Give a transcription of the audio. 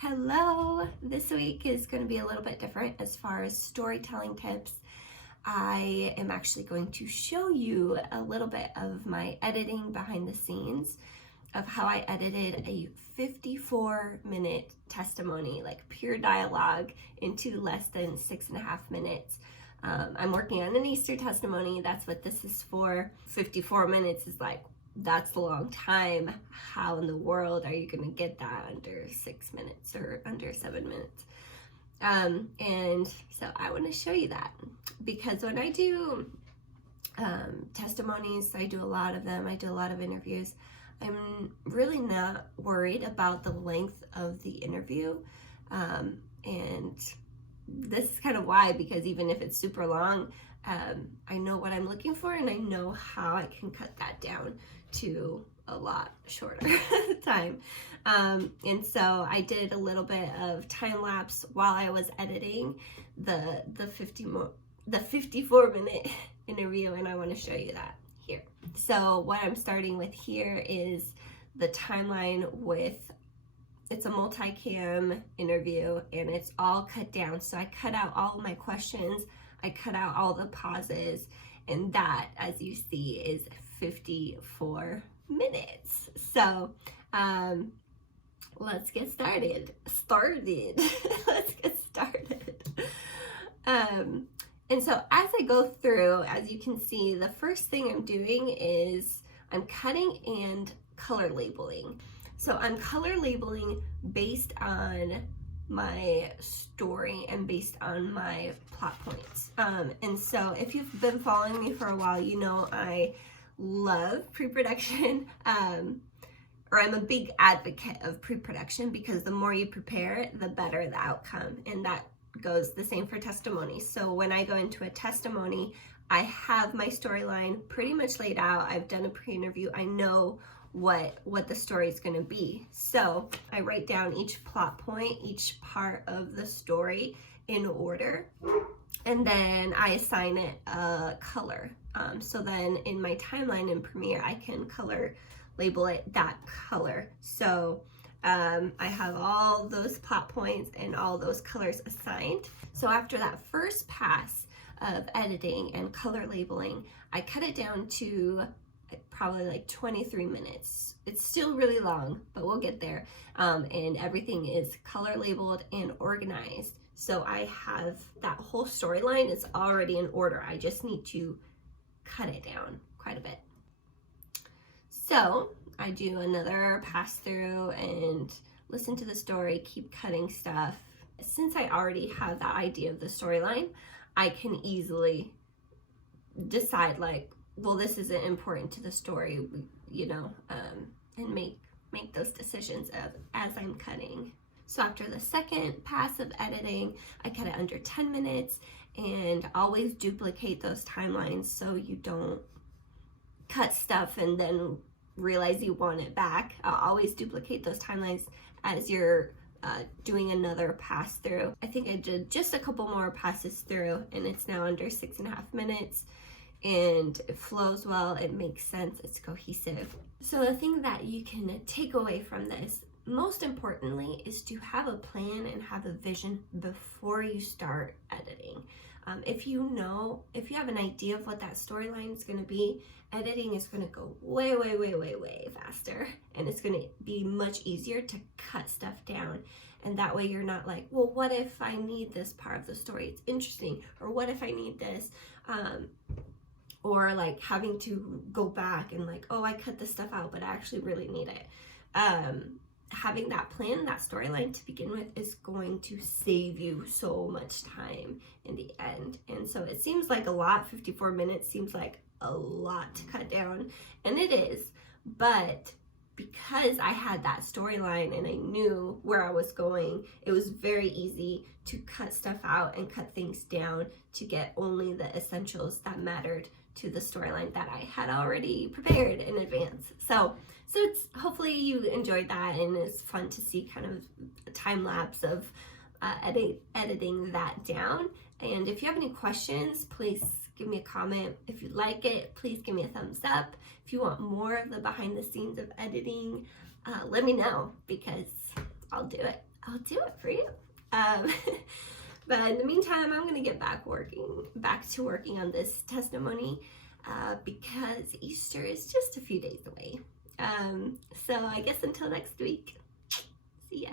Hello! This week is going to be a little bit different as far as storytelling tips. I am actually going to show you a little bit of my editing behind the scenes of how I edited a 54-minute testimony, like pure dialogue, into less than 6.5 minutes. I'm working on an Easter testimony. That's what this is for. 54 minutes is like, that's a long time. How in the world are you going to get that under 6 minutes or under 7 minutes? And so I want to show you that, because when I do testimonies, I do a lot of them. I do a lot of interviews. I'm really not worried about the length of the interview. And this is kind of why, because even if it's super long, I know what I'm looking for and I know how I can cut that down to a lot shorter time. And so I did a little bit of time lapse while I was editing the 54-minute interview, and I want to show you that here. So what I'm starting with here is the timeline with, it's a multicam interview and it's all cut down. So I cut out all of my questions, I cut out all the pauses, and that, as you see, is 54 minutes. So let's get started. Let's get started. And so as I go through, as you can see, the first thing I'm doing is I'm cutting and color labeling. So I'm color labeling based on my story and based on my plot points. And so if you've been following me for a while, you know I love pre-production, or I'm a big advocate of pre-production, because the more you prepare, the better the outcome. And that goes the same for testimonies. So when I go into a testimony, I have my storyline pretty much laid out. I've done a pre-interview. I know what the story is going to be. So I write down each plot point, each part of the story in order, and then I assign it a color. So then in my timeline in Premiere, I can color label it that color. So I have all those plot points and all those colors assigned. So after that first pass of editing and color labeling, I cut it down to probably like 23 minutes. It's still really long, but we'll get there. And everything is color labeled and organized. So I have that whole storyline is already in order. I just need to cut it down quite a bit. So I do another pass through and listen to the story, keep cutting stuff. Since I already have that idea of the storyline, I can easily decide, like, well, this isn't important to the story, you know, and make those decisions as I'm cutting. So after the second pass of editing, I cut it under 10 minutes, and always duplicate those timelines so you don't cut stuff and then realize you want it back. I'll always duplicate those timelines as you're doing another pass through. I think I did just a couple more passes through, and it's now under 6.5 minutes, and it flows well, it makes sense, it's cohesive. So the thing that you can take away from this, most importantly, is to have a plan and have a vision before you start editing. If you have an idea of what that storyline is going to be, editing is going to go way faster, and it's going to be much easier to cut stuff down. And that way you're not like, well, what if I need this part of the story? It's interesting. Or what if I need this? Or like having to go back and like, oh, I cut this stuff out, but I actually really need it. Having that plan, that storyline to begin with, is going to save you so much time in the end. And so it seems like a lot. 54 minutes seems like a lot to cut down, and it is, but because I had that storyline and I knew where I was going, it was very easy to cut stuff out and cut things down to get only the essentials that mattered to the storyline that I had already prepared in advance. So it's, hopefully you enjoyed that, and it's fun to see kind of a time lapse of editing that down. And if you have any questions, please give me a comment. If you like it, please give me a thumbs up. If you want more of the behind the scenes of editing, let me know, because I'll do it. I'll do it for you. Um, but in the meantime, I'm gonna get back to working on this testimony because Easter is just a few days away. So I guess until next week, see ya.